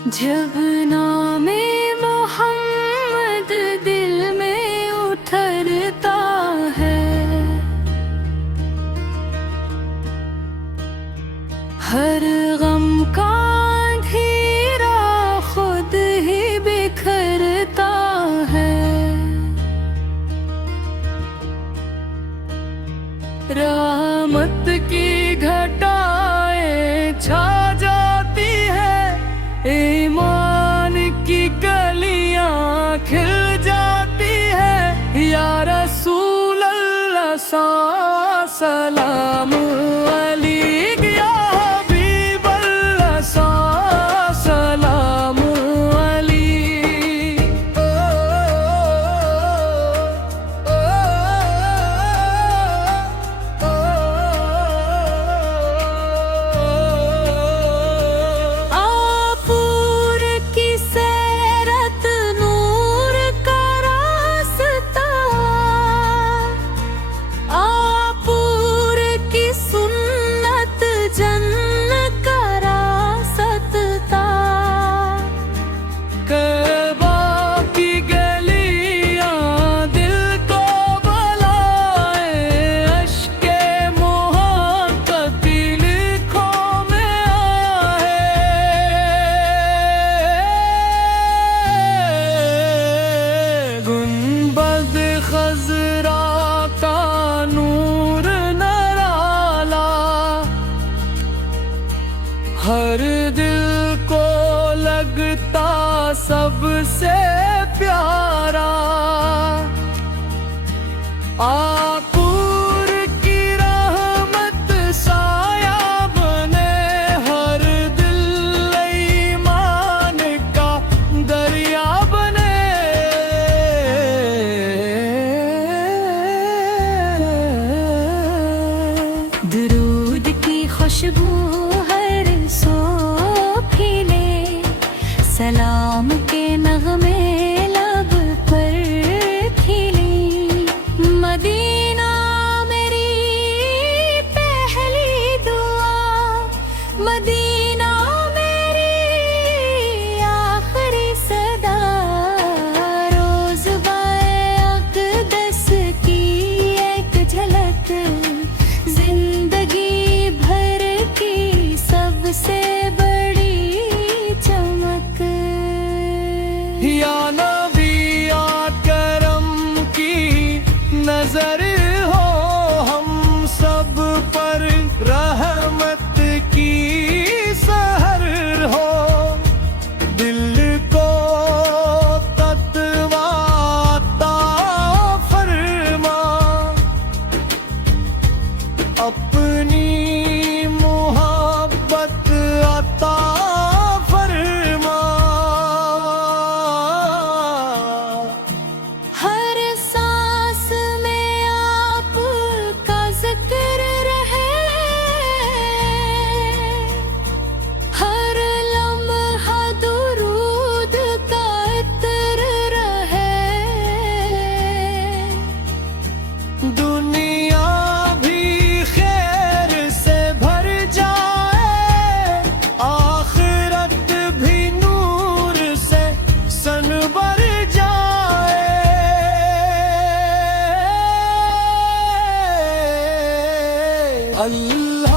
जब नामे मोहम्मद दिल में उतरता है, हर गम का अंधेरा खुद ही बिखरता है। रहमत की घटाएं छा जाती है, ईमान की कलियां खिल जाती है। या रसूल अल्लाह सलाम अलैक, या हबीब अल्लाह सलाम अलैक। आपूर की सैरत नूर का रास्ता, आपूर की सुन्नत जन्नत का रास्ता। कअबा की गलियां दिल को बुलाए, अश्के मोहब्बत लिखों में आए। गुंबद खजरा का नूर नराला, हर दिल को लगता सबसे प्यारा। आपूर की रहमत साया बने, हर दिल ईमान का दरिया बने। दरूद की खुशबू हर सो खिले, सलाम के नगमे लब पर खिले। मदीना मेरी पहली दुआ, मदीना मेरी आखिरी सदा। रोज बाए अक़दस की एक झलक, जिंदगी भर की सबसे बड़ी चमक। या नबी या करम की नजर हो हम सब पर, रहमत की सहर हो। दिल को तत्वा अता फरमा, अपनी मोहब्बत अता फरमा। हर सांस में आपका जिक्र रहे, हर लम्हा दुरूद का इत्र रहे। दुनिया भी खैर से भर जाए, आखिरत भी नूर से सनवर जाए। अल्लाह